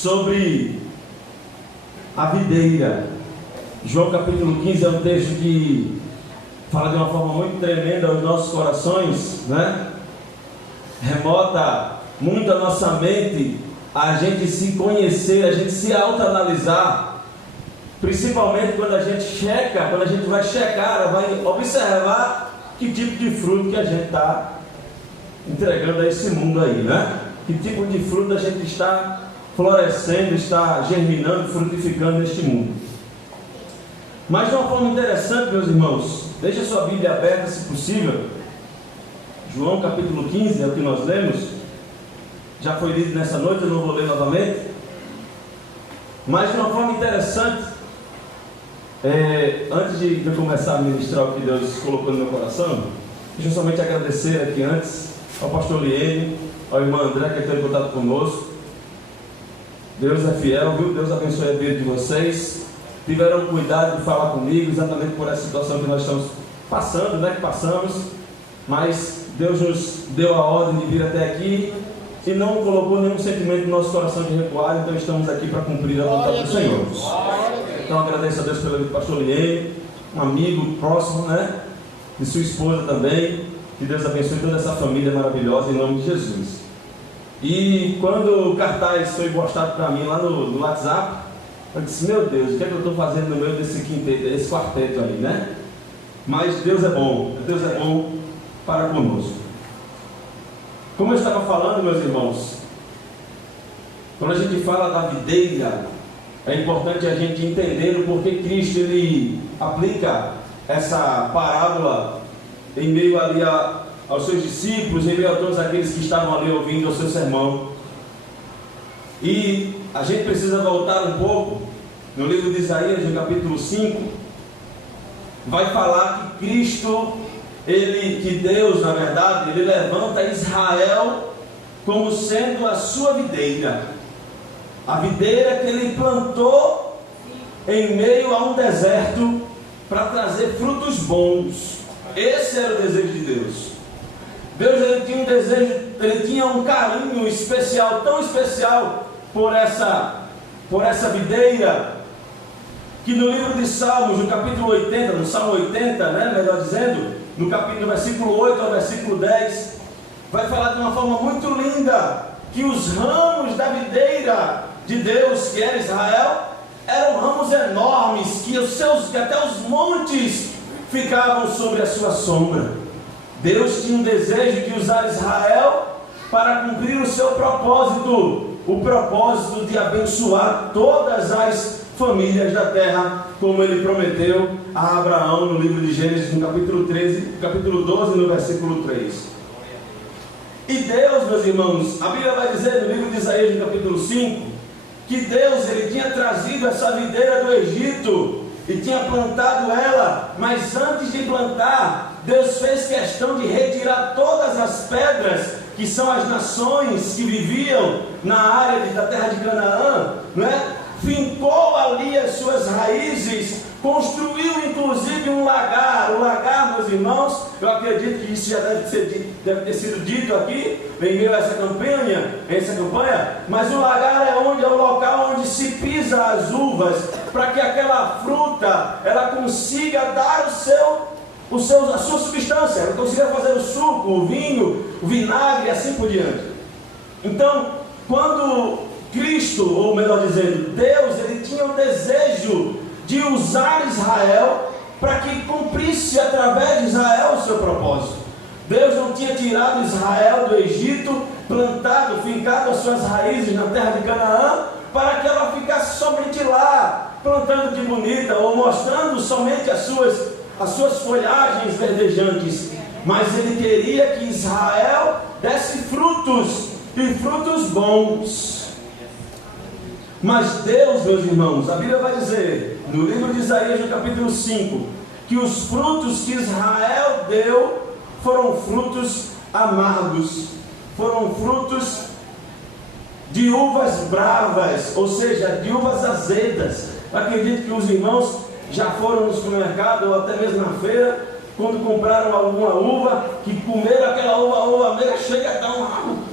sobre a videira. João capítulo 15 é um texto que fala de uma forma muito tremenda aos nossos corações, né? Remota muito a nossa mente a gente se conhecer, a gente se autoanalisar, principalmente quando a gente checa, quando a gente vai checar, vai observar que tipo de fruto que a gente está entregando a esse mundo aí, né? Que tipo de fruto a gente está florescendo, está germinando, frutificando neste mundo. Mas de uma forma interessante, meus irmãos, deixa sua Bíblia aberta se possível. João capítulo 15 é o que nós lemos. Já foi lido nessa noite, eu não vou ler novamente. Mas de uma forma interessante, antes de eu começar a ministrar o que Deus colocou no meu coração, deixa eu somente agradecer aqui antes ao pastor Liene, ao irmão André que está em contato conosco. Deus é fiel, viu? Deus abençoe a vida de vocês. Tiveram cuidado de falar comigo exatamente por essa situação que nós estamos passando, né? Que passamos, mas Deus nos deu a ordem de vir até aqui e não colocou nenhum sentimento no nosso coração de recuar, então estamos aqui para cumprir a vontade do Senhor. Então agradeço a Deus pelo pastor Liene, um amigo próximo, né? E sua esposa também. Que Deus abençoe toda essa família maravilhosa em nome de Jesus. E quando o cartaz foi postado para mim lá no WhatsApp, eu disse, meu Deus, o que é que eu estou fazendo no meio desse quinteto, desse quarteto aí, né? Mas Deus é bom para conosco. Como eu estava falando, meus irmãos, quando a gente fala da videira, é importante a gente entender o porquê Cristo ele aplica essa parábola em meio ali aos seus discípulos, em meio a todos aqueles que estavam ali ouvindo o seu sermão. E a gente precisa voltar um pouco no livro de Isaías, no capítulo 5, vai falar que Cristo, que Deus, na verdade, ele levanta Israel como sendo a sua videira, a videira que ele plantou em meio a um deserto para trazer frutos bons. Esse era o desejo de Deus. Deus ele tinha um desejo, ele tinha um carinho especial, tão especial por essa videira, que no livro de Salmos, no capítulo 80, no Salmo 80, né, melhor dizendo, no versículo 8 ao versículo 10, vai falar de uma forma muito linda, que os ramos da videira de Deus, que era Israel, eram ramos enormes, que até os montes ficavam sobre a sua sombra. Deus tinha um desejo de usar Israel para cumprir o seu propósito, o propósito de abençoar todas as famílias da terra, como ele prometeu a Abraão no livro de Gênesis, no capítulo 12, no versículo 3. E Deus, meus irmãos, a Bíblia vai dizer no livro de Isaías, no capítulo 5, que Deus ele tinha trazido essa videira do Egito e tinha plantado ela, mas antes de plantar, Deus fez questão de retirar todas as pedras, que são as nações que viviam na área da terra de Canaã, né? Fincou ali as suas raízes, construiu inclusive um lagar. O lagar, meus irmãos, eu acredito que isso já deve ter sido dito aqui, em meio a essa campanha, mas o lagar é o local onde se pisa as uvas, para que aquela fruta, ela consiga dar a sua substância, ela consiga fazer o suco, o vinho, o vinagre e assim por diante. Então, quando Cristo, ou melhor dizendo, Deus, ele tinha o desejo de usar Israel para que cumprisse através de Israel o seu propósito. Deus não tinha tirado Israel do Egito, plantado, fincado as suas raízes na terra de Canaã, para que ela ficasse somente lá, plantando de bonita, ou mostrando somente as suas folhagens verdejantes. Mas ele queria que Israel desse frutos, e frutos bons. Mas Deus, meus irmãos, a Bíblia vai dizer, no livro de Isaías, no capítulo 5, que os frutos que Israel deu foram frutos amargos, foram frutos de uvas bravas, ou seja, de uvas azedas. Acredito que os irmãos já foram no supermercado ou até mesmo na feira, quando compraram alguma uva, que comeram aquela uva mesmo, chega a dar uma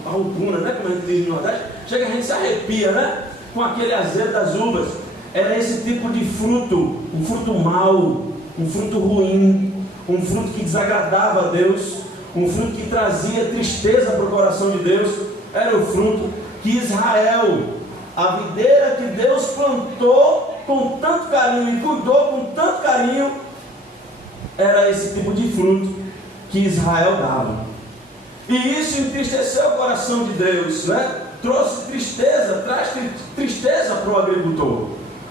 rupuna, né? Como a gente diz no Nordeste, chega a gente se arrepia, né? com aquele azedo das uvas. Era esse tipo de fruto, um fruto mau, um fruto ruim, um fruto que desagradava a Deus, um fruto que trazia tristeza para o coração de Deus. Era o fruto que Israel, a videira que Deus plantou com tanto carinho e cuidou com tanto carinho, era esse tipo de fruto que Israel dava. E isso entristeceu o coração de Deus, né? Trouxe tristeza, traz tristeza para o agricultor.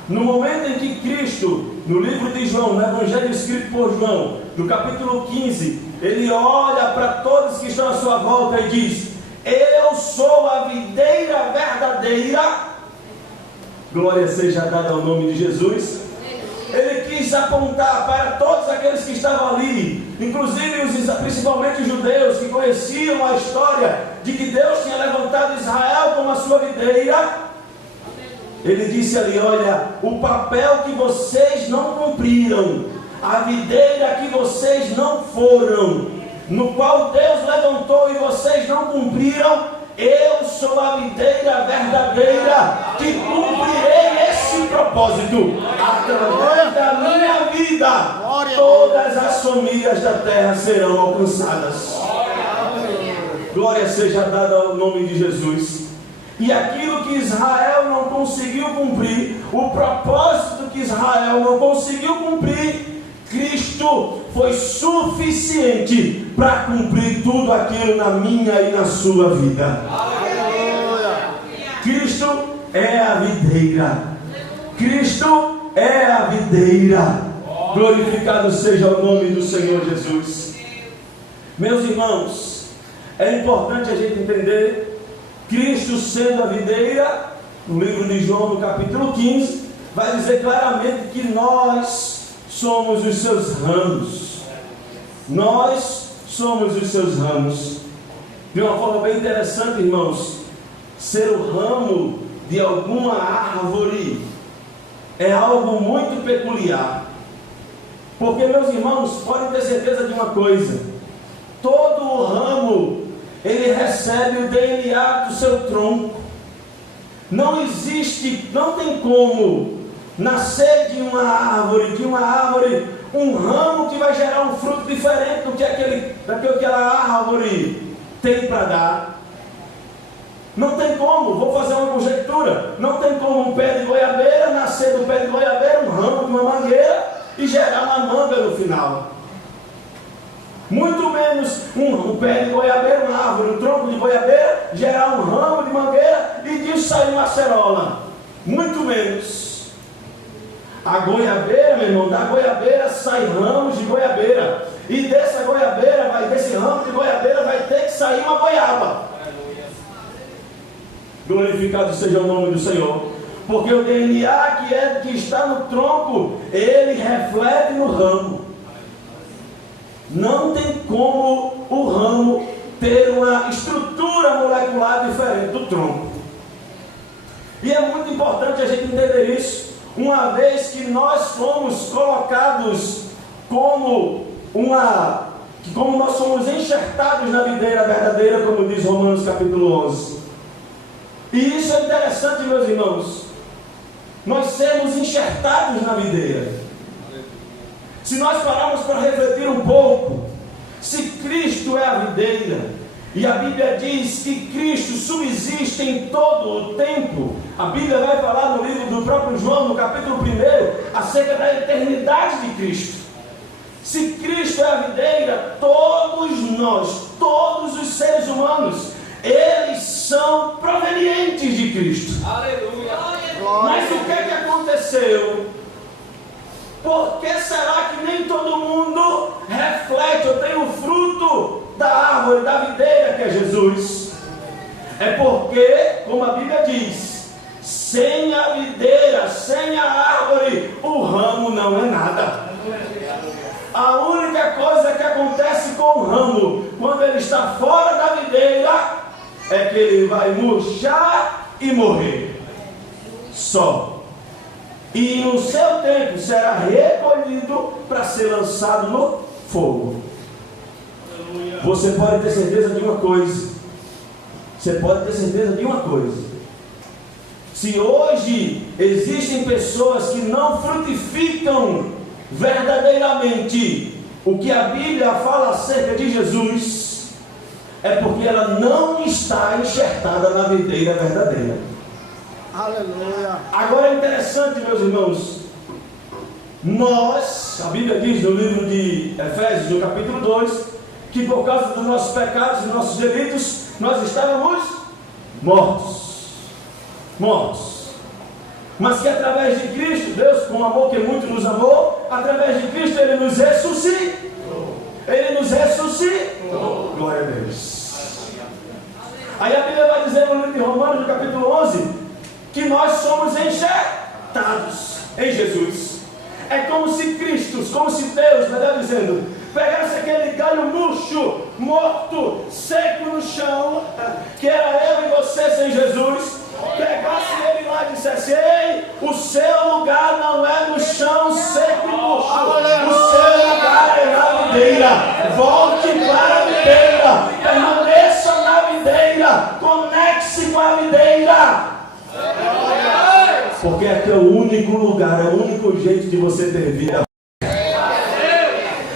No momento em que Cristo, no livro de João, no Evangelho escrito por João, no capítulo 15, ele olha para todos que estão à sua volta e diz: eu sou a videira verdadeira. Glória seja dada ao nome de Jesus. Ele quis apontar para todos aqueles que estavam ali, inclusive principalmente os judeus, que conheciam a história de que Deus tinha levantado Israel como a sua videira. Ele disse ali: olha, o papel que vocês não cumpriram, a videira que vocês não foram, no qual Deus levantou e vocês não cumpriram, eu sou a videira verdadeira que cumprirei esse propósito. Através da minha vida, todas as famílias da terra serão alcançadas. Glória seja dada ao nome de Jesus. E aquilo que Israel não conseguiu cumprir, o propósito que Israel não conseguiu cumprir, Cristo foi suficiente para cumprir tudo aquilo na minha e na sua vida. Cristo é a videira. Cristo é a videira. Glorificado seja o nome do Senhor Jesus. Meus irmãos, é importante a gente entender, Cristo sendo a videira, no livro de João, no capítulo 15, vai dizer claramente que nós somos os seus ramos. Nós somos os seus ramos. De uma forma bem interessante, irmãos, ser o ramo de alguma árvore é algo muito peculiar. Porque, meus irmãos, podem ter certeza de uma coisa: todo o ramo, ele recebe o DNA do seu tronco. Não existe, não tem como nascer de uma árvore, um ramo que vai gerar um fruto diferente do que aquela árvore tem para dar. Não tem como, vou fazer uma conjectura, não tem como um pé de goiabeira nascer do pé de goiabeira, um ramo de uma mangueira e gerar uma manga no final. Muito menos um pé de goiabeira, uma árvore, um tronco de goiabeira, gerar um ramo de mangueira e disso sair uma acerola. Muito menos. A goiabeira, meu irmão, da goiabeira sai ramos de goiabeira. E desse ramo de goiabeira vai ter que sair uma goiaba. Glorificado seja o nome do Senhor. Porque o DNA que está no tronco, ele reflete no ramo. Não tem como o ramo ter uma estrutura molecular diferente do tronco. E é muito importante a gente entender isso, uma vez que nós fomos colocados como nós somos enxertados na videira verdadeira, como diz Romanos capítulo 11. E isso é interessante, meus irmãos, nós sermos enxertados na videira. Se nós pararmos para refletir um pouco, se Cristo é a videira, e a Bíblia diz que Cristo subsiste em todo o tempo, a Bíblia vai falar no livro do próprio João, no capítulo 1, acerca da eternidade de Cristo. Se Cristo é a videira, todos nós, todos os seres humanos, eles são provenientes de Cristo. Aleluia! Mas o que aconteceu? Por que será que nem todo mundo reflete ou tem o fruto da árvore, da videira que é Jesus? É porque, como a Bíblia diz, sem a videira, sem a árvore, o ramo não é nada. A única coisa que acontece com o ramo, quando ele está fora da videira, é que ele vai murchar e morrer. Só. E no seu tempo será recolhido para ser lançado no fogo. Você pode ter certeza de uma coisa. Se hoje existem pessoas que não frutificam verdadeiramente o que a Bíblia fala acerca de Jesus, é porque ela não está enxertada na videira verdadeira. Aleluia. Agora é interessante, meus irmãos, a Bíblia diz no livro de Efésios, no capítulo 2, que por causa dos nossos pecados e nossos delitos, nós estávamos mortos. Mas que através de Cristo, Deus, com o amor que muito nos amou, através de Cristo Ele nos ressuscitou. Glória a Deus. Aí a Bíblia vai dizer no livro de Romanos, no capítulo 11, que nós somos enxertados em Jesus. É como se Cristo, como se Deus, melhor dizendo, pegasse aquele galho murcho, morto, seco no chão, que era eu e você sem Jesus, pegasse ele lá e dissesse: ei, o seu lugar não é no chão seco e murcho, o seu lugar é na videira. Volte para a videira, permaneça na videira, conecte-se com a videira. Porque aqui é o único lugar, é o único jeito de você ter vida.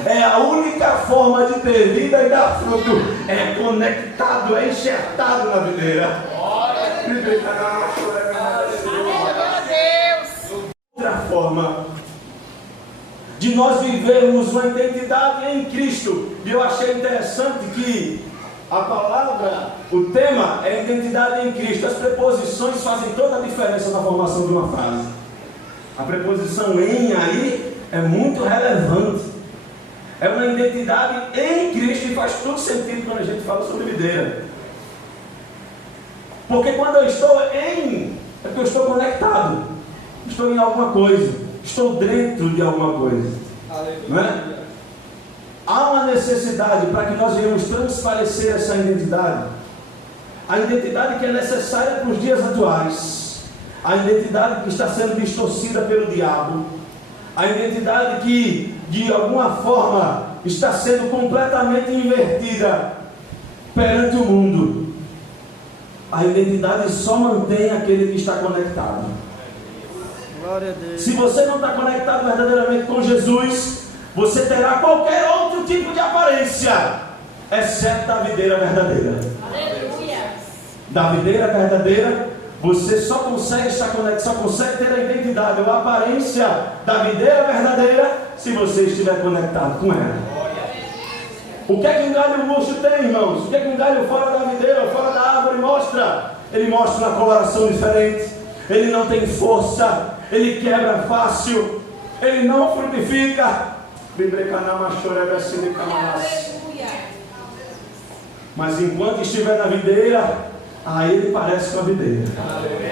É a única forma de ter vida e dar fruto. É conectado, é enxertado na videira. Outra forma de nós vivermos uma identidade em Cristo. E eu achei interessante que a palavra, o tema é identidade em Cristo. As preposições fazem toda a diferença na formação de uma frase. A preposição em aí é muito relevante. É uma identidade em Cristo e faz todo sentido quando a gente fala sobre videira. Porque quando eu estou em, é porque eu estou conectado. Estou em alguma coisa. Estou dentro de alguma coisa. Não é? Há uma necessidade para que nós venhamos transparecer essa identidade. A identidade que é necessária para os dias atuais. A identidade que está sendo distorcida pelo diabo. A identidade que, de alguma forma, está sendo completamente invertida perante o mundo. A identidade só mantém aquele que está conectado. Glória a Deus. Se você não está conectado verdadeiramente com Jesus, você terá qualquer outro tipo de aparência, exceto da videira verdadeira. Aleluia. Da videira verdadeira, você só consegue estar conectado, só consegue ter a identidade ou a aparência da videira verdadeira se você estiver conectado com ela. O que é que um galho murcho tem, irmãos? O que é que um galho fora da videira, fora da árvore mostra? Ele mostra uma coloração diferente, ele não tem força, ele quebra fácil, ele não frutifica. Mas enquanto estiver na videira, aí ele parece com a videira.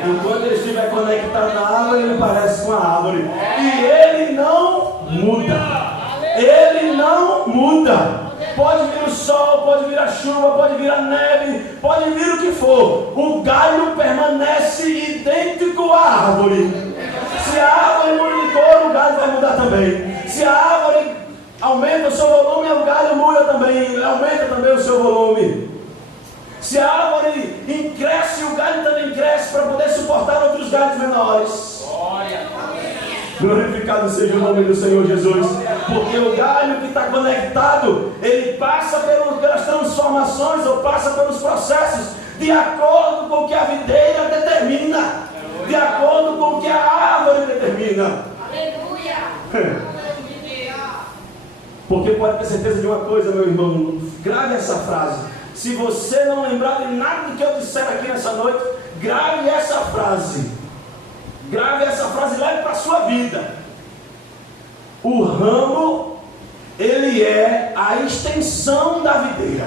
Enquanto ele estiver conectado na árvore, ele parece com a árvore. E ele não muda. Ele não muda. Pode vir o sol, pode vir a chuva, pode vir a neve, pode vir o que for. O galho permanece idêntico à árvore. Se a árvore muda de cor, o galho vai mudar também. Se a árvore aumenta o seu volume, o galho muda também, aumenta também o seu volume. Se a árvore cresce, o galho também cresce para poder suportar outros galhos menores. Glorificado seja o nome do Senhor Jesus. Porque o galho que está conectado, ele passa pelas transformações ou passa pelos processos de acordo com o que a videira determina, de acordo com o que a árvore determina. Aleluia. Porque pode ter certeza de uma coisa, meu irmão, grave essa frase. Se você não lembrar de nada do que eu disser aqui nessa noite, grave essa frase. Grave essa frase e leve para a sua vida. O ramo, ele é a extensão da videira.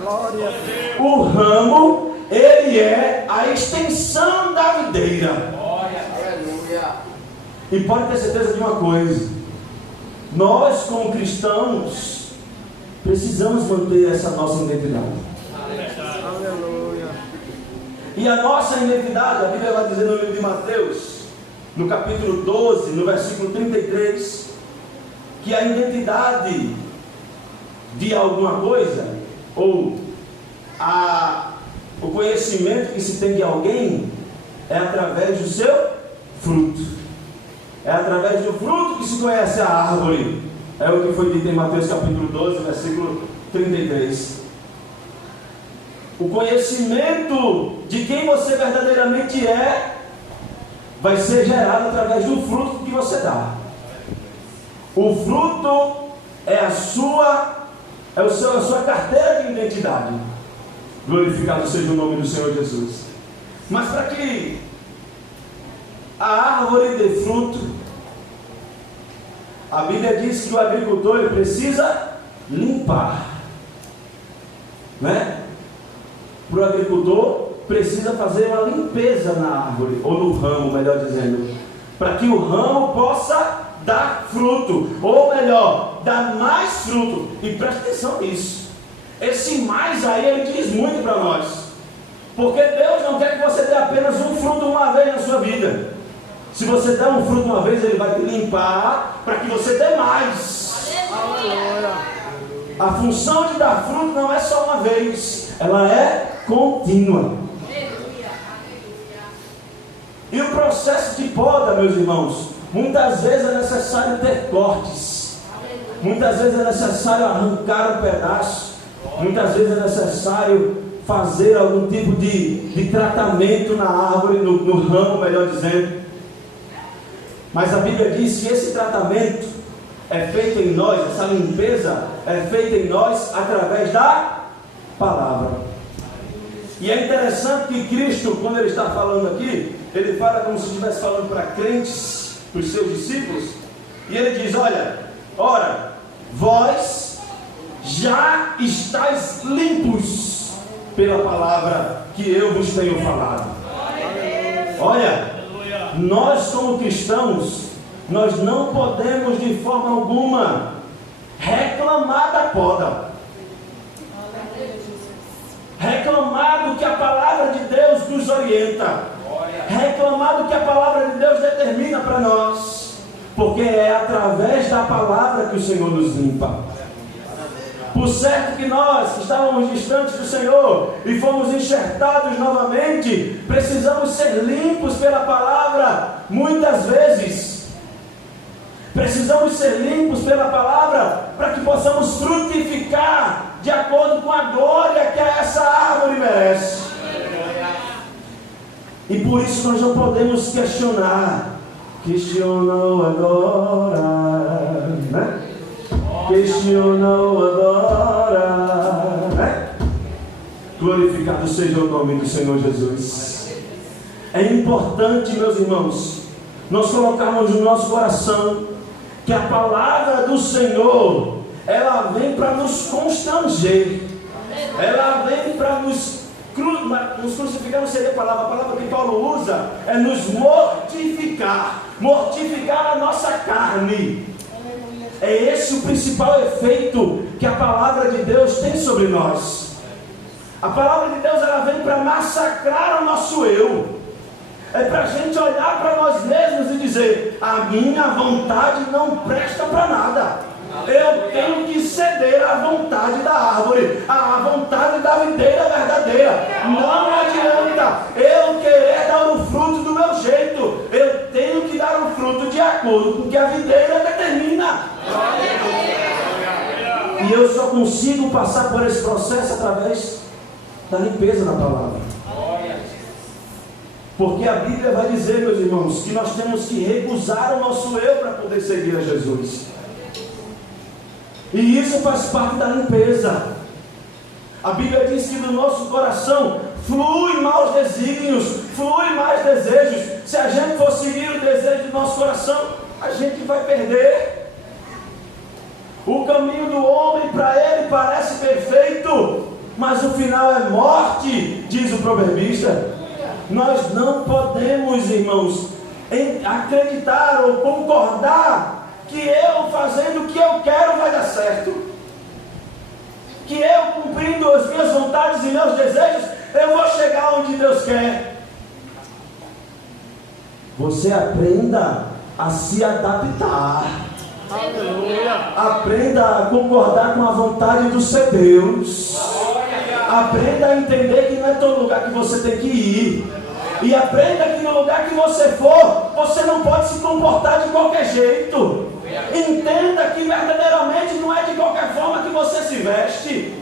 Glória a Deus. O ramo, ele é a extensão da videira. Aleluia. E pode ter certeza de uma coisa: nós, como cristãos, precisamos manter essa nossa identidade. Aleluia. E a nossa identidade, a Bíblia vai dizer no livro de Mateus, no capítulo 12, no versículo 33, que a identidade de alguma coisa, ou o conhecimento que se tem de alguém, é através do seu fruto. É através do fruto que se conhece a árvore. É o que foi dito em Mateus capítulo 12, versículo 33. O conhecimento de quem você verdadeiramente é vai ser gerado através do fruto que você dá. O fruto é a sua carteira de identidade. Glorificado seja o nome do Senhor Jesus. Mas para que a árvore dê fruto, a Bíblia diz que o agricultor ele precisa limpar, né? Para o agricultor precisa fazer uma limpeza na árvore, ou no ramo, melhor dizendo, para que o ramo possa dar fruto, ou melhor, dar mais fruto. E preste atenção nisso. Esse mais aí ele diz muito para nós, porque Deus não quer que você dê apenas um fruto uma vez na sua vida. Se você der um fruto uma vez, ele vai te limpar para que você dê mais. Aleluia. A função de dar fruto não é só uma vez, ela é contínua. E o processo de poda, meus irmãos, muitas vezes é necessário ter cortes, muitas vezes é necessário arrancar um pedaço, muitas vezes é necessário fazer algum tipo de tratamento na árvore, no ramo, melhor dizendo. Mas a Bíblia diz que esse tratamento é feito em nós, essa limpeza é feita em nós através da palavra. E é interessante que Cristo, quando ele está falando aqui, ele fala como se estivesse falando para crentes, para os seus discípulos, e ele diz: ora, vós já estáis limpos pela palavra que eu vos tenho falado. Olha, nós como cristãos, nós não podemos de forma alguma reclamar da poda, reclamar do que a palavra de Deus nos orienta, reclamar do que a palavra de Deus determina para nós, porque é através da palavra que o Senhor nos limpa. Por certo que nós, que estávamos distantes do Senhor e fomos enxertados novamente, precisamos ser limpos pela palavra muitas vezes. Precisamos ser limpos pela palavra para que possamos frutificar de acordo com a glória que essa árvore merece. E por isso nós não podemos questionar. Questionou agora, né? Questionou agora, né? Glorificado seja o nome do Senhor Jesus. É importante, meus irmãos, nós colocarmos no nosso coração que a palavra do Senhor, ela vem para nos constranger, ela vem para nos crucificar. Não seria a palavra que Paulo usa é nos mortificar a nossa carne. É esse o principal efeito que a palavra de Deus tem sobre nós. A palavra de Deus, ela vem para massacrar o nosso eu. É para a gente olhar para nós mesmos e dizer: a minha vontade não presta para nada. Eu tenho que ceder à vontade da árvore, à vontade da videira verdadeira. Não adianta eu querer dar o fruto do meu jeito. Eu tenho que dar o fruto de acordo com o que a videira determina. E eu só consigo passar por esse processo através da limpeza da palavra. Porque a Bíblia vai dizer, meus irmãos, que nós temos que recusar o nosso eu para poder seguir a Jesus. E isso faz parte da limpeza. A Bíblia diz que do nosso coração flui maus desígnios, flui mais desejos. Se a gente for seguir o desejo do nosso coração, a gente vai perder. O caminho do homem para ele parece perfeito, mas o final é morte, diz o proverbista. Nós não podemos, irmãos, acreditar ou concordar que eu fazendo o que eu quero vai dar certo, que eu cumprindo as minhas vontades e meus desejos eu vou chegar onde Deus quer. Você aprenda a se adaptar. Aleluia. Aprenda a concordar com a vontade do seu Deus. Aprenda a entender que não é todo lugar que você tem que ir. E aprenda que no lugar que você for, você não pode se comportar de qualquer jeito. Entenda que verdadeiramente não é de qualquer forma que você se veste.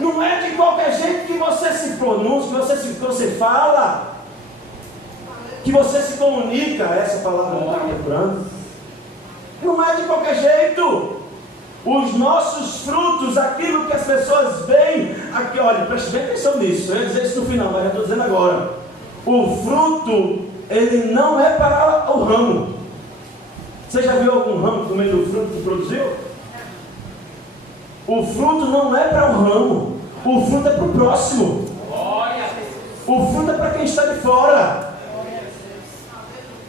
Não é de qualquer jeito que você se pronuncia, que você fala, que você se comunica. Essa palavra não está quebrando. Não é de qualquer jeito. Os nossos frutos, aquilo que as pessoas veem, aqui, olha, preste bem atenção nisso. Eu ia dizer isso no final, mas já estou dizendo agora. O fruto, ele não é para o ramo. Você já viu algum ramo no meio do fruto que produziu? O fruto não é para o ramo. O fruto é para o próximo. O fruto é para quem está de fora.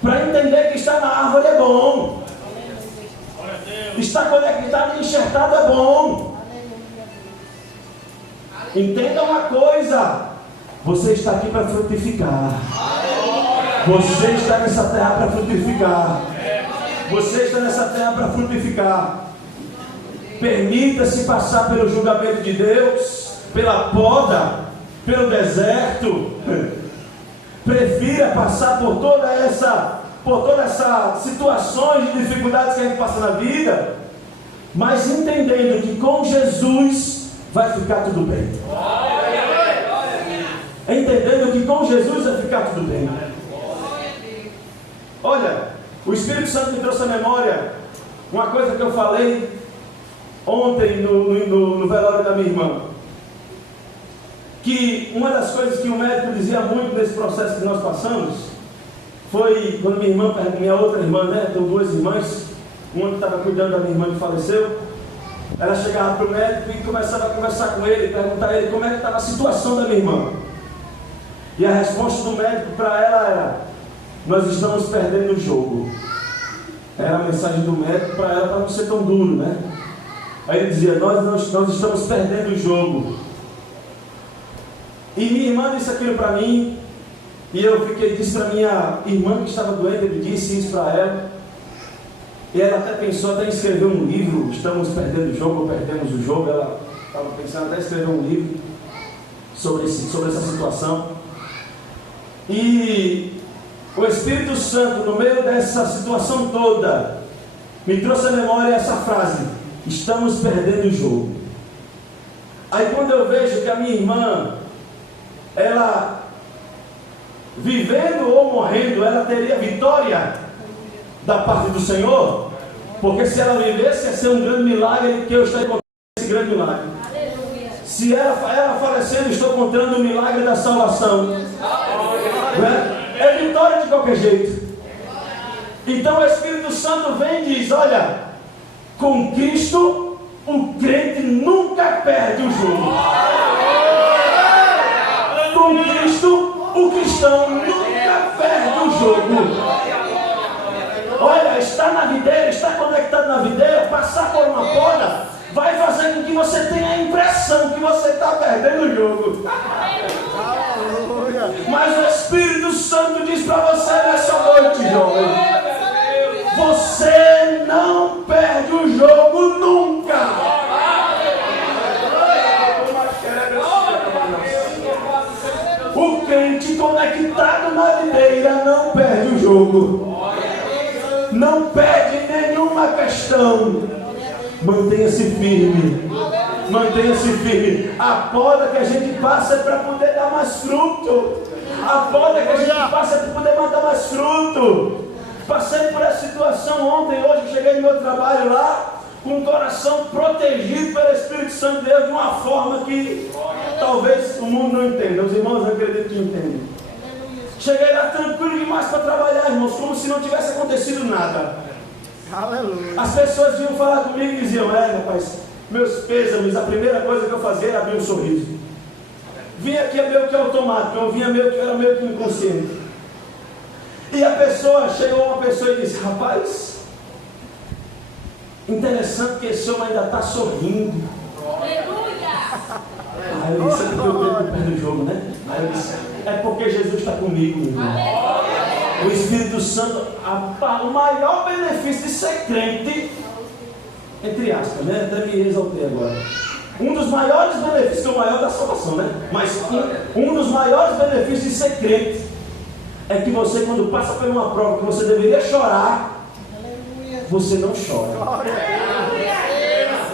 Para entender que estar na árvore é bom. Estar conectado e enxertado é bom. Entenda uma coisa: você está aqui para frutificar. Você está nessa terra para frutificar. Você está nessa terra para frutificar. Permita-se passar pelo julgamento de Deus, pela poda, pelo deserto. Prefira passar por todas essas situações de dificuldades que a gente passa na vida, mas entendendo que com Jesus vai ficar tudo bem. Entendendo que com Jesus vai ficar tudo bem. Olha, o Espírito Santo me trouxe à memória uma coisa que eu falei ontem no velório da minha irmã. Que uma das coisas que o médico dizia muito nesse processo que nós passamos foi quando minha outra irmã, né? Tenho duas irmãs, uma que estava cuidando da minha irmã que faleceu. Ela chegava para o médico e começava a conversar com ele, perguntar a ele como é que estava a situação da minha irmã. E a resposta do médico para ela era: nós estamos perdendo o jogo. Era a mensagem do médico para ela, para não ser tão duro, né? Aí ele dizia: nós estamos perdendo o jogo. E minha irmã disse aquilo para mim. E eu disse para minha irmã que estava doente, ele disse isso para ela. E ela até pensou em escrever um livro, Estamos Perdendo o Jogo ou Perdemos o Jogo. Ela estava pensando até em escrever um livro sobre essa situação. E o Espírito Santo, no meio dessa situação toda, me trouxe à memória essa frase: estamos perdendo o jogo. Aí quando eu vejo que a minha irmã, ela vivendo ou morrendo, ela teria vitória da parte do Senhor, porque se ela vivesse, ia ser um grande milagre, que eu estou encontrando esse grande milagre. Aleluia. Se ela falecendo, estou encontrando o milagre da salvação. É vitória de qualquer jeito. Então o Espírito Santo vem e diz: olha, com Cristo o crente nunca perde o jogo. Com Cristo o cristão nunca perde o jogo. Olha, estar na videira, estar conectado na videira, passar por uma poda, vai fazer com que você tenha a impressão que você está perdendo o jogo. Mas o Espírito Santo diz para você nessa noite, jovem: você não perde o jogo nunca. O crente conectado na videira não perde o jogo. Não perde nenhuma questão. Mantenha-se firme. Mantenha-se firme. A poda que a gente passa é para poder dar mais fruto. A poda que a gente passa é para poder mandar mais fruto. Passei por essa situação ontem, hoje cheguei no meu trabalho lá, com o coração protegido pelo Espírito Santo de Deus de uma forma que talvez o mundo não entenda. Os irmãos não acreditam que entendem. Cheguei lá tranquilo demais para trabalhar, irmãos, como se não tivesse acontecido nada. Aleluia. As pessoas vinham falar comigo e diziam: rapaz, meus pêsames, a primeira coisa que eu fazia era abrir um sorriso. Vinha aqui meio que automático, eu vinha era meio que inconsciente. E chegou uma pessoa e disse: rapaz, interessante que esse homem ainda está sorrindo. Aleluia! Aí eu disse: é porque eu perdo o jogo, né? Aí eu disse: é porque Jesus está comigo, meu irmão. O Espírito Santo, o maior benefício de ser crente, entre aspas, né? Até me exaltei agora. Um dos maiores benefícios, que é o maior da salvação, né? Mas um dos maiores benefícios de ser crente é que você, quando passa por uma prova que você deveria chorar, você não chora.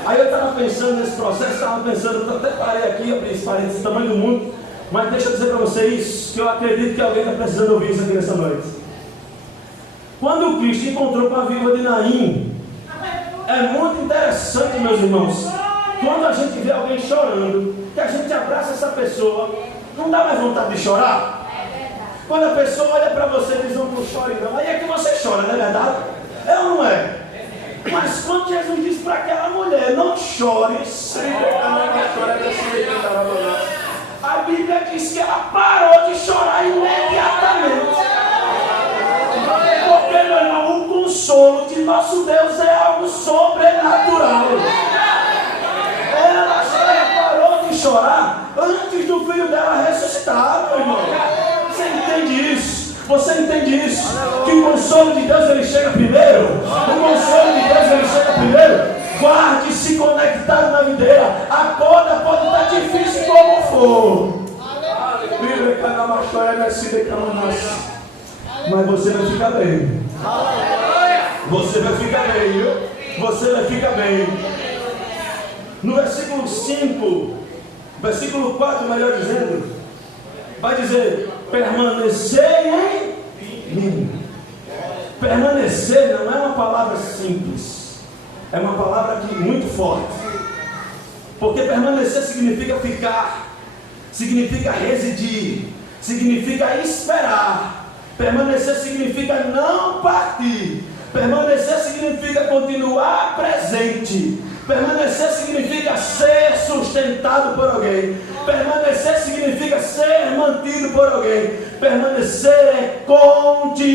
Aí eu estava pensando nesse processo, eu até parei aqui, abri esse parênteses, o tamanho do mundo, mas deixa eu dizer para vocês que eu acredito que alguém está precisando ouvir isso aqui nessa noite. Quando o Cristo encontrou com a viúva de Naim, é muito interessante, meus irmãos, quando a gente vê alguém chorando, que a gente abraça essa pessoa, não dá mais vontade de chorar? Quando a pessoa olha para você e diz, não chore não, aí é que você chora, não é verdade? É ou não é? Mas quando Jesus disse para aquela mulher, não chore, a Bíblia diz que ela parou de chorar imediatamente. Porque, meu irmão, o consolo de nosso Deus é algo sobrenatural. Ela parou de chorar antes do filho dela ressuscitar, meu irmão. Você entende isso? Você entende isso? Que o consolo de Deus ele chega primeiro? O consolo de Deus ele chega primeiro? Guarde-se conectado na videira. A corda pode estar difícil como for. Mas você vai ficar bem. Você vai ficar bem, viu? Você vai ficar bem. No versículo 5, versículo 4, melhor dizendo, vai dizer: permanecer em mim. Permanecer não é uma palavra simples, é uma palavra muito forte. Porque permanecer significa ficar, significa residir, significa esperar. Permanecer significa não partir. Permanecer significa continuar presente. Permanecer significa ser sustentado por alguém. Permanecer significa ser mantido por alguém. Permanecer é continuidade.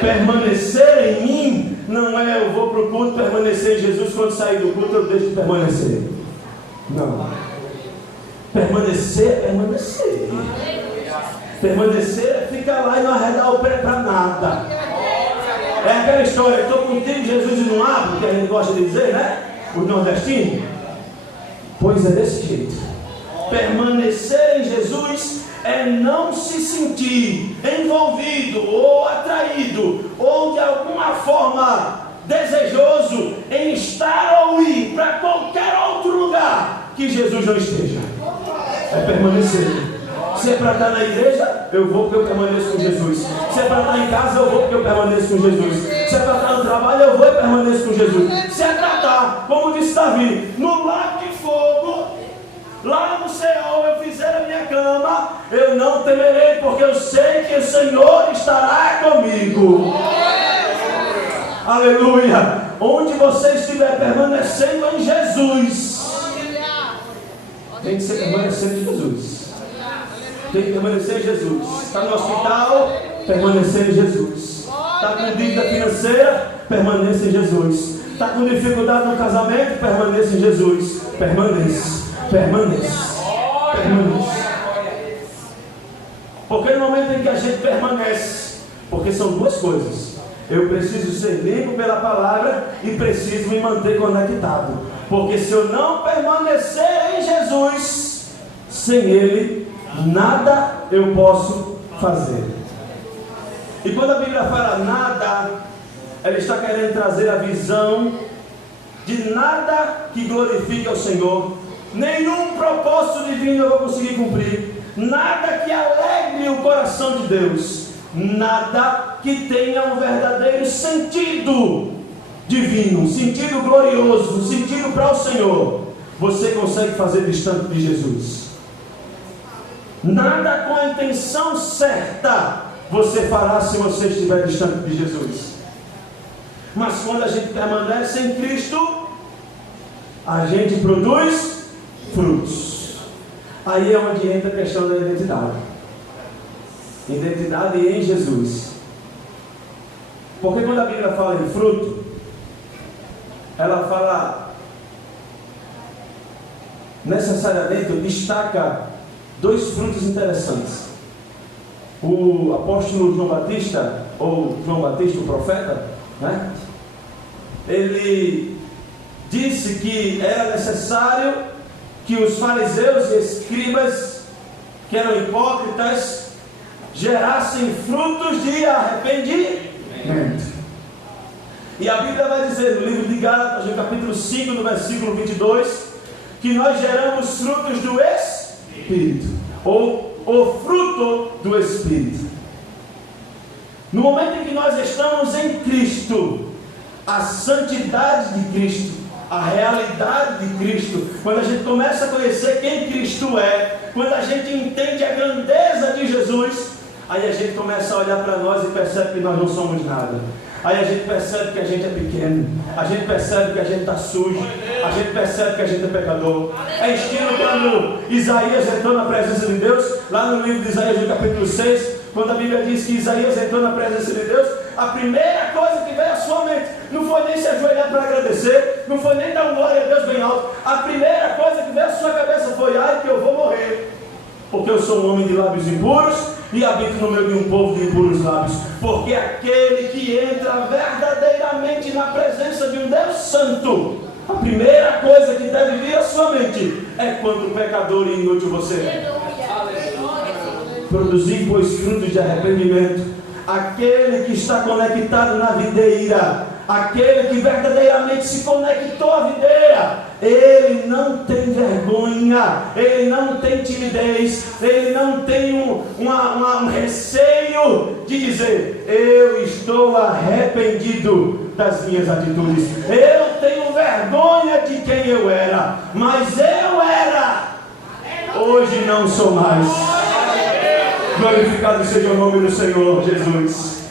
Permanecer em mim não é eu vou para o culto, permanecer em Jesus, quando sair do culto eu deixo de permanecer. Não. Permanecer é permanecer. Permanecer é ficar lá e não arredar o pé para nada. É aquela história, estou contigo, Jesus, e não abro, que a gente gosta de dizer, né? Os nordestinos. Pois é desse jeito. Permanecer em Jesus é não se sentir envolvido ou atraído ou de alguma forma desejoso em estar ou ir para qualquer outro lugar que Jesus não esteja. É permanecer. Se é para estar na igreja, eu vou porque eu permaneço com Jesus. Se é para estar em casa, eu vou porque eu permaneço com Jesus. Se é para estar no trabalho, eu vou e permaneço com Jesus. Se é para estar, como disse Davi, no lago de fogo, lá no céu eu fizer a minha cama, eu não temerei, porque eu sei que o Senhor estará comigo. Aleluia. Onde você estiver permanecendo em Jesus, tem que ser permanecendo em Jesus. Tem que permanecer em Jesus. Está no hospital, permanecer em Jesus. Está com dívida financeira, permaneça em Jesus. Está com dificuldade no casamento, permaneça em Jesus. Permaneça. Porque no momento em que a gente permanece, porque são duas coisas: eu preciso ser limpo pela palavra e preciso me manter conectado. Porque se eu não permanecer em Jesus, sem Ele nada eu posso fazer. E quando a Bíblia fala nada, ela está querendo trazer a visão de nada que glorifique ao Senhor. Nenhum propósito divino eu vou conseguir cumprir. Nada que alegre o coração de Deus. Nada que tenha um verdadeiro sentido divino, sentido glorioso, sentido para o Senhor, você consegue fazer distante de Jesus. Nada com a intenção certa você fará se você estiver distante de Jesus. Mas quando a gente permanece em Cristo, a gente produz frutos. Aí é onde entra a questão da identidade. Identidade em Jesus. Porque quando a Bíblia fala em fruto, ela fala necessariamente, destaca dois frutos interessantes. O apóstolo João Batista, ou João Batista, o profeta, né? Ele disse que era necessário que os fariseus e escribas que eram hipócritas, gerassem frutos de arrependimento. E a Bíblia vai dizer no livro de Gálatas, no capítulo 5, no versículo 22, que nós geramos frutos do Espírito, ou o fruto do Espírito. No momento em que nós estamos em Cristo, a santidade de Cristo, a realidade de Cristo, quando a gente começa a conhecer quem Cristo é, quando a gente entende a grandeza de Jesus, aí a gente começa a olhar para nós e percebe que nós não somos nada. Aí a gente percebe que a gente é pequeno, a gente percebe que a gente está sujo, a gente percebe que a gente é pecador. É estilo quando Isaías entrou na presença de Deus, lá no livro de Isaías, no capítulo 6, quando a Bíblia diz que Isaías entrou na presença de Deus, a primeira coisa que veio à sua mente não foi nem se ajoelhar para agradecer, não foi nem dar um glória a Deus bem alto. A primeira coisa que veio à sua cabeça foi: ai, que eu vou morrer, porque eu sou um homem de lábios impuros e habito no meio de um povo de impuros lábios. Porque aquele que entra verdadeiramente na presença de um Deus santo, a primeira coisa que deve vir à sua mente é quanto pecador e inútil você é. Produzir, pois, frutos de arrependimento. Aquele que está conectado na videira, aquele que verdadeiramente se conectou à videira, ele não tem vergonha, ele não tem timidez, ele não tem um receio de dizer: eu estou arrependido das minhas atitudes, eu tenho vergonha de quem eu era, mas eu era, hoje não sou mais. Glorificado seja o nome do Senhor Jesus.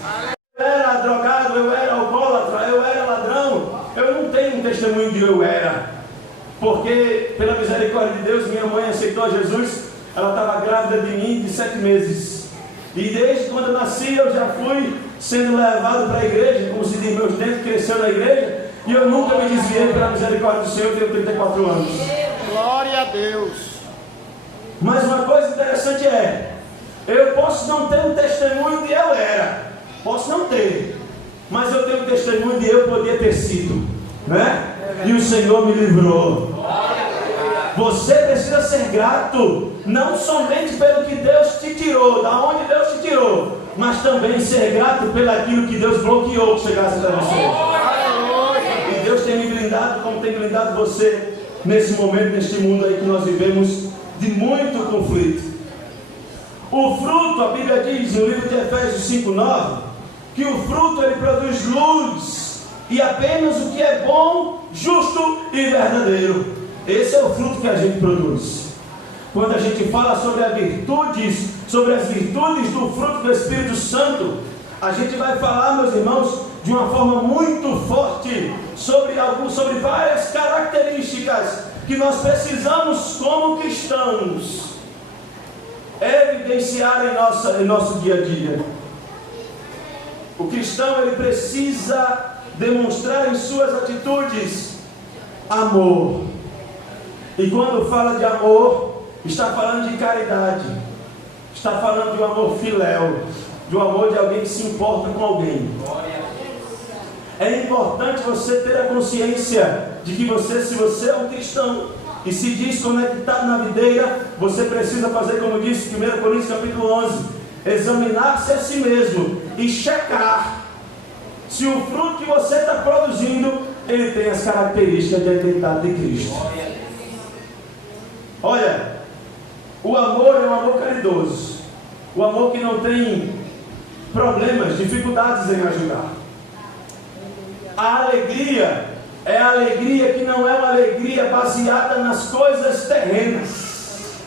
Eu era drogado, eu era alcoólatra, eu era ladrão. Eu não tenho um testemunho de eu era, porque pela misericórdia de Deus, minha mãe aceitou a Jesus. Ela estava grávida de mim de 7 meses. E desde quando eu nasci, eu já fui sendo levado para a igreja, como se diz, meus dentes cresceram na igreja. E eu nunca me desviei pela misericórdia do Senhor. Eu tenho 34 anos. Glória a Deus. Mas uma coisa interessante é: eu posso não ter um testemunho de eu era, posso não ter, mas eu tenho um testemunho de eu poder ter sido, né? E o Senhor me livrou. Você precisa ser grato, não somente pelo que Deus te tirou, da onde Deus te tirou, mas também ser grato pelo aquilo que Deus bloqueou que chegasse até você. E Deus tem me blindado como tem blindado você nesse momento, neste mundo aí que nós vivemos de muito conflito. O fruto, a Bíblia diz no livro de Efésios 5:9, que o fruto ele produz luz e apenas o que é bom, justo e verdadeiro. Esse é o fruto que a gente produz. Quando a gente fala sobre as virtudes do fruto do Espírito Santo, a gente vai falar, meus irmãos, de uma forma muito forte sobre várias características que nós precisamos como cristãos evidenciar em nosso dia a dia. O cristão ele precisa demonstrar em suas atitudes amor. E quando fala de amor, está falando de caridade, está falando de um amor filéu, de um amor de alguém que se importa com alguém. É importante você ter a consciência de que se você é um cristão e se diz conectado na videira, você precisa fazer como disse 1 Coríntios capítulo 11, examinar-se a si mesmo e checar se o fruto que você está produzindo, ele tem as características de identidade de Cristo. Olha, o amor é um amor caridoso, o amor que não tem problemas, dificuldades em ajudar. A alegria é a alegria que não é uma alegria baseada nas coisas terrenas.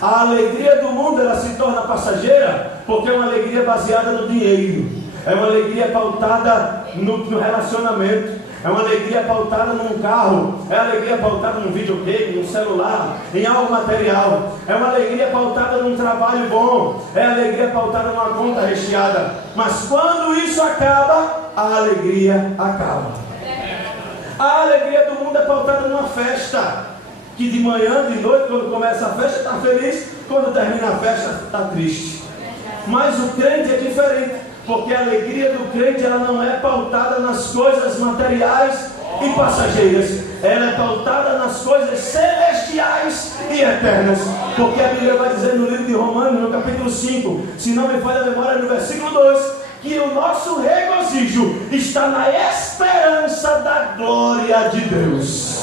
A alegria do mundo ela se torna passageira porque é uma alegria baseada no dinheiro, é uma alegria pautada no relacionamento, é uma alegria pautada num carro, é uma alegria pautada num videogame, num celular, em algo material, é uma alegria pautada num trabalho bom, é alegria pautada numa conta recheada. Mas quando isso acaba, a alegria acaba. A alegria do mundo é pautada numa festa, que de manhã, de noite, quando começa a festa está feliz, quando termina a festa está triste. Mas o crente é diferente, porque a alegria do crente ela não é pautada nas coisas materiais e passageiras. Ela é pautada nas coisas celestiais e eternas. Porque a Bíblia vai dizer no livro de Romanos, no capítulo 5, se não me falha a memória, no versículo 2, que o nosso regozijo está na esperança da glória de Deus.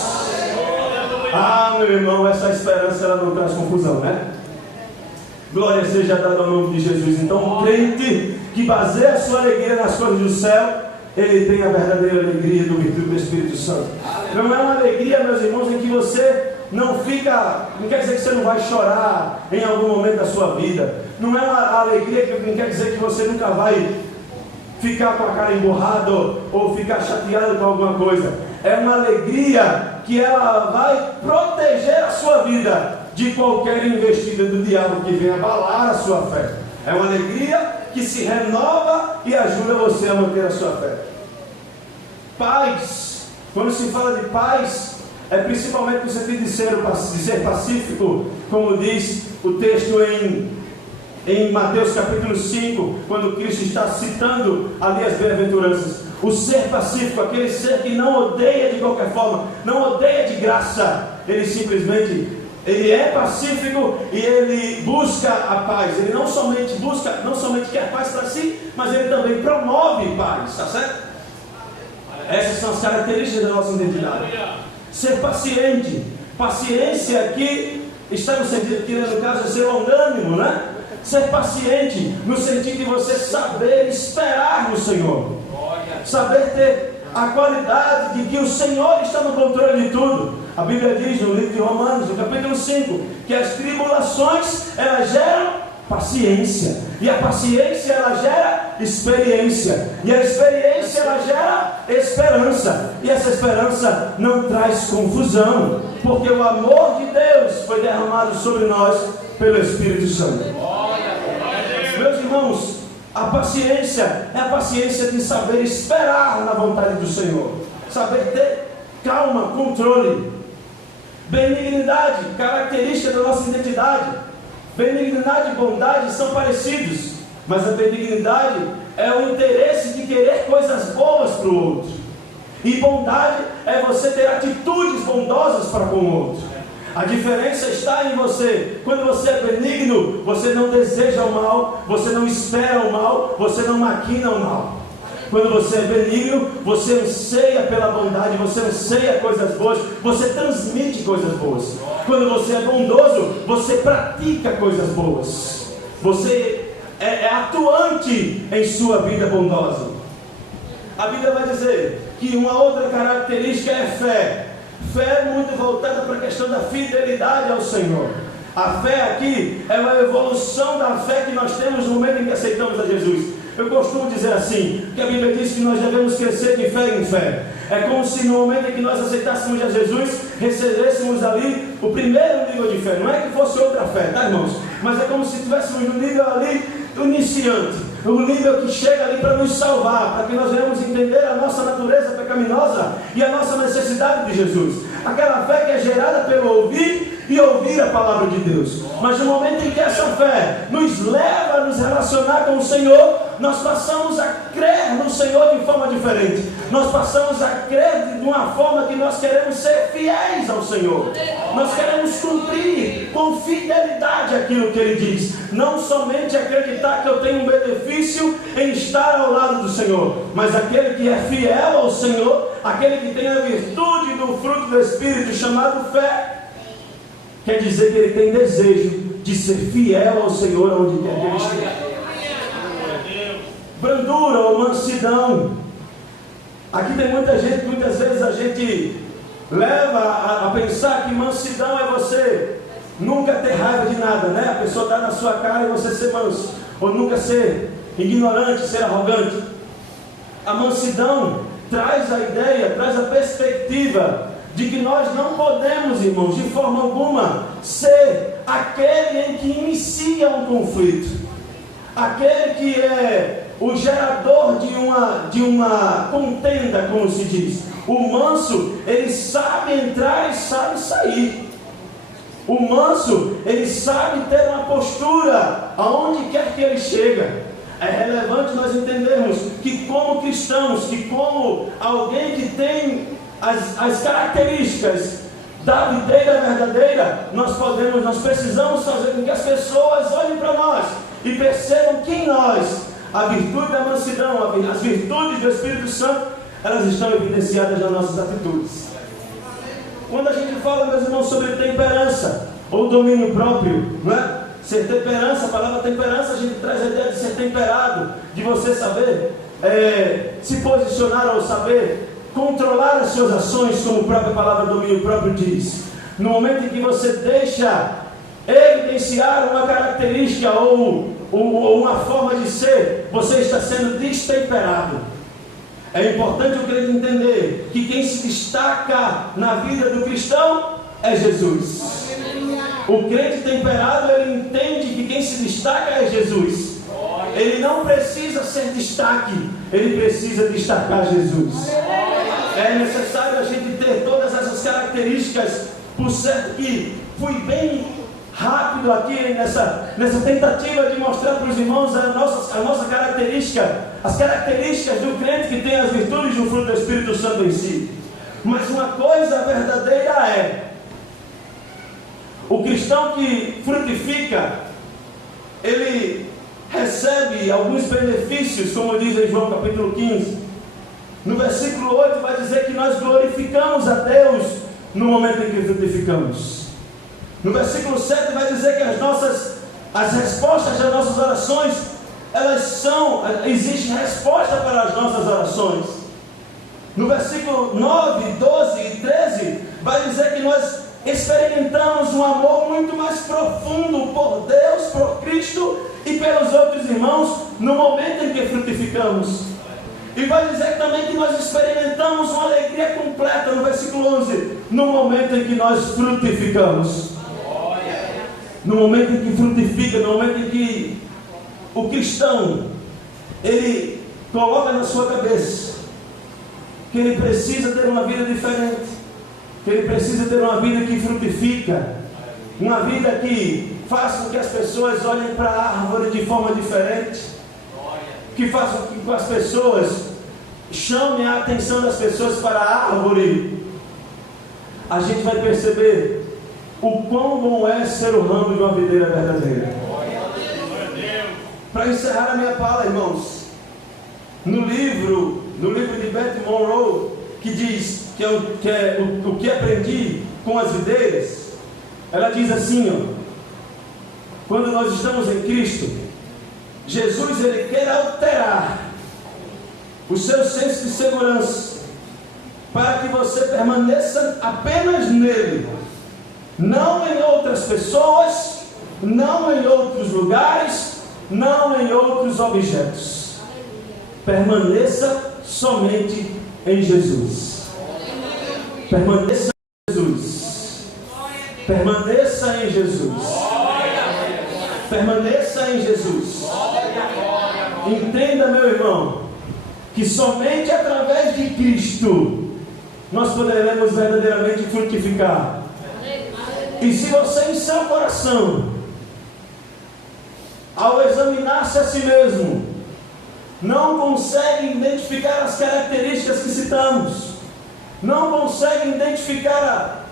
Ah, meu irmão, essa esperança ela não traz confusão, né? Glória seja dada ao nome de Jesus. Então, o crente que baseia a sua alegria nas coisas do céu, ele tem a verdadeira alegria do virtude do Espírito Santo. Não é uma alegria, meus irmãos, em que você não fica, não quer dizer que você não vai chorar em algum momento da sua vida. Não é uma alegria que não quer dizer que você nunca vai ficar com a cara emborrada ou ficar chateado com alguma coisa. É uma alegria que ela vai proteger a sua vida de qualquer investida do diabo que venha abalar a sua fé. É uma alegria que se renova e ajuda você a manter a sua fé. Paz, quando se fala de paz, é principalmente no sentido de ser pacífico, como diz o texto em Mateus capítulo 5, quando Cristo está citando ali as bem-aventuranças. O ser pacífico, aquele ser que não odeia de qualquer forma, não odeia de graça, ele simplesmente, ele é pacífico e ele busca a paz. Ele não somente quer paz para si, mas ele também promove paz, está certo? Essas são as características da nossa identidade. Ser paciente, paciência aqui está no sentido que no caso é ser longânimo, né? Ser paciente no sentido de você saber esperar no Senhor, saber ter a qualidade de que o Senhor está no controle de tudo. A Bíblia diz no livro de Romanos, no capítulo 5, que as tribulações elas geram paciência, e a paciência ela gera experiência, e a experiência ela gera esperança, e essa esperança não traz confusão, porque o amor de Deus foi derramado sobre nós pelo Espírito Santo. Meus irmãos, a paciência é a paciência de saber esperar na vontade do Senhor, saber ter calma, controle. Benignidade, característica da nossa identidade. Benignidade e bondade são parecidos, mas a benignidade é o interesse de querer coisas boas para o outro, e bondade é você ter atitudes bondosas para com o outro. A diferença está em você. Quando você é benigno, você não deseja o mal, você não espera o mal, você não maquina o mal. Quando você é benigno, você anseia pela bondade, você anseia coisas boas, você transmite coisas boas. Quando você é bondoso, você pratica coisas boas. Você é atuante em sua vida bondosa. A Bíblia vai dizer que uma outra característica é fé. Fé é muito voltada para a questão da fidelidade ao Senhor. A fé aqui é uma evolução da fé que nós temos no momento em que aceitamos a Jesus. Eu costumo dizer assim, que a Bíblia diz que nós devemos crescer de fé em fé. É como se no momento em que nós aceitássemos a Jesus, recebêssemos ali o primeiro nível de fé. Não é que fosse outra fé, tá, irmãos? Mas é como se estivéssemos no nível ali do iniciante, o nível que chega ali para nos salvar, para que nós venhamos entender a nossa natureza pecaminosa e a nossa necessidade de Jesus. Aquela fé que é gerada pelo ouvir e ouvir a palavra de Deus. Mas no momento em que essa fé nos leva a nos relacionar com o Senhor, nós passamos a crer no Senhor de forma diferente. Nós passamos a crer de uma forma que nós queremos ser fiéis ao Senhor. Nós queremos cumprir com fidelidade aquilo que Ele diz. Não somente acreditar que eu tenho um benefício em estar ao lado do Senhor, mas aquele que é fiel ao Senhor, aquele que tem a virtude do fruto do Espírito chamado fé, quer dizer que ele tem desejo de ser fiel ao Senhor onde quer que ele esteja. Brandura ou mansidão. Aqui tem muita gente, muitas vezes a gente leva a pensar que mansidão é você nunca ter raiva de nada, né? A pessoa está na sua cara e você ser manso, ou nunca ser ignorante, ser arrogante. A mansidão traz a ideia, traz a perspectiva de que nós não podemos, irmãos, de forma alguma, ser aquele em que inicia um conflito, aquele que é o gerador de uma contenda, como se diz. O manso, ele sabe entrar e sabe sair. O manso, ele sabe ter uma postura aonde quer que ele chega. É relevante nós entendermos que como cristãos, que como alguém que tem as características da videira verdadeira, nós precisamos fazer com que as pessoas olhem para nós e percebam que em nós a virtude da mansidão, as virtudes do Espírito Santo, elas estão evidenciadas nas nossas atitudes. Quando a gente fala, meus irmãos, sobre temperança ou domínio próprio, não é? Ser temperança, a palavra temperança, a gente traz a ideia de ser temperado, de você saber se posicionar ou saber controlar as suas ações, como a própria palavra domínio próprio diz. No momento em que você deixa evidenciar uma característica ou uma forma de ser, você está sendo destemperado. É importante o crente entender que quem se destaca na vida do cristão é Jesus. O crente temperado, ele entende que quem se destaca é Jesus. Ele não precisa ser destaque, ele precisa destacar Jesus. É necessário a gente ter todas essas características. Por certo que fui bem rápido aqui nessa tentativa de mostrar para os irmãos a nossa característica, as características do crente que tem as virtudes do fruto do Espírito Santo em si. Mas uma coisa verdadeira é: o cristão que frutifica, ele recebe alguns benefícios, como diz em João capítulo 15. No versículo 8 vai dizer que nós glorificamos a Deus no momento em que frutificamos. No versículo 7 vai dizer que as respostas das nossas orações, existe resposta para as nossas orações. No versículo 9, 12 e 13 vai dizer que nós experimentamos um amor muito mais profundo por Deus, por Cristo e pelos outros irmãos no momento em que frutificamos. E vai dizer também que nós experimentamos uma alegria completa no versículo 11, no momento em que nós frutificamos. No momento em que frutifica, no momento em que o cristão, ele coloca na sua cabeça que ele precisa ter uma vida diferente, que ele precisa ter uma vida que frutifica, uma vida que faça com que as pessoas olhem para a árvore de forma diferente, que faça com que as pessoas chamem a atenção das pessoas para a árvore. A gente vai perceber o quão bom é ser o ramo de uma videira verdadeira. Para encerrar a minha fala, irmãos, no livro de Beth Monroe, que diz que é o que aprendi com as videiras, ela diz assim, ó: quando nós estamos em Cristo, Jesus, ele quer alterar o seu senso de segurança para que você permaneça apenas nele, não em outras pessoas, não em outros lugares, não em outros objetos. Permaneça somente em Jesus. Permaneça em Jesus. Permaneça em Jesus. Permaneça em Jesus. Entenda, meu irmão, que somente através de Cristo nós poderemos verdadeiramente frutificar. E se você em seu coração, ao examinar-se a si mesmo, não consegue identificar as características que citamos, não consegue identificar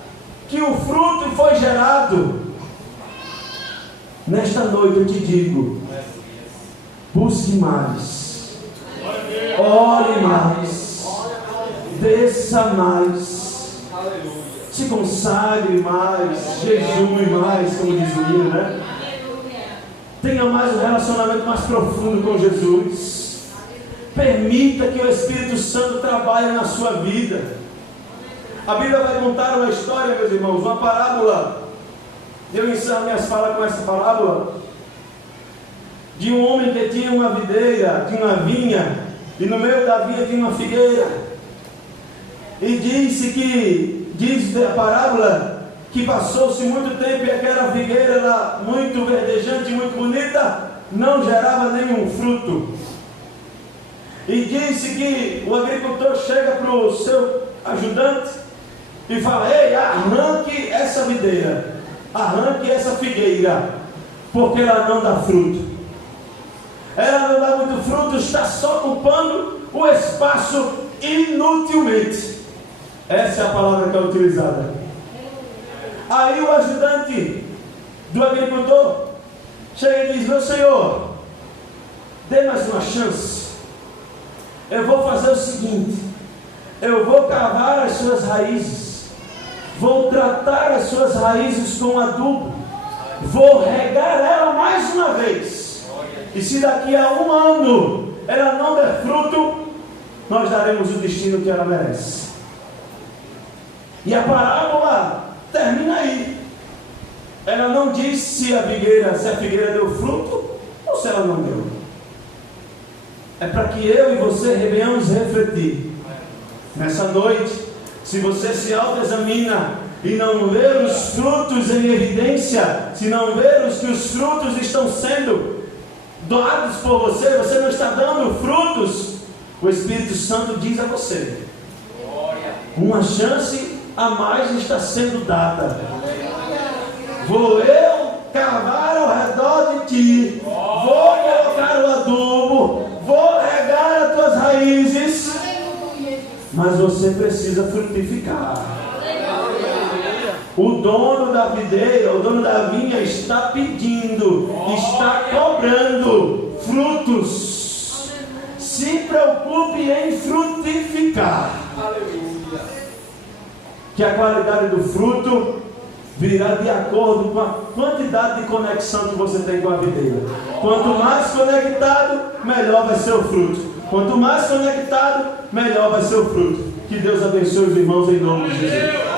que o fruto foi gerado, nesta noite eu te digo: busque mais, ore mais, desça mais, se consagre mais, jejue mais, como diz o hino, né? Tenha mais um relacionamento mais profundo com Jesus. Permita que o Espírito Santo trabalhe na sua vida. A Bíblia vai contar uma história, meus irmãos, uma parábola. Eu encerro minhas falas com essa parábola de um homem que tinha uma videira, tinha uma vinha, e no meio da vinha tinha uma figueira. E diz a parábola que passou-se muito tempo e aquela figueira era muito verdejante, muito bonita, não gerava nenhum fruto. E disse que o agricultor chega para o seu ajudante e fala: ei, arranque essa videira, arranque essa figueira, porque ela não dá fruto. Ela não dá muito fruto, está só ocupando o espaço inutilmente. Essa é a palavra que é utilizada. Aí o ajudante do agricultor chega e diz: meu senhor, dê mais uma chance. Eu vou fazer o seguinte: eu vou cavar as suas raízes, vou tratar as suas raízes com adubo, vou regar ela mais uma vez, e se daqui a 1 ano ela não der fruto, nós daremos o destino que ela merece. E a parábola termina aí. Ela não diz se a figueira deu fruto ou se ela não deu. É para que eu e você venhamos refletir nessa noite. Se você se autoexamina e não ver os frutos em evidência, se não ver que os frutos estão sendo doados por você, você não está dando frutos, o Espírito Santo diz a você: uma chance a mais está sendo dada. Vou eu cavar ao redor de ti, vou colocar o adubo, vou regar as tuas raízes, mas você precisa frutificar. O dono da videira, o dono da vinha está pedindo, está cobrando frutos. Se preocupe em frutificar. Que a qualidade do fruto virá de acordo com a quantidade de conexão que você tem com a videira. Quanto mais conectado, melhor vai ser o fruto. Quanto mais conectado, melhor vai ser o fruto. Que Deus abençoe os irmãos em nome de Jesus.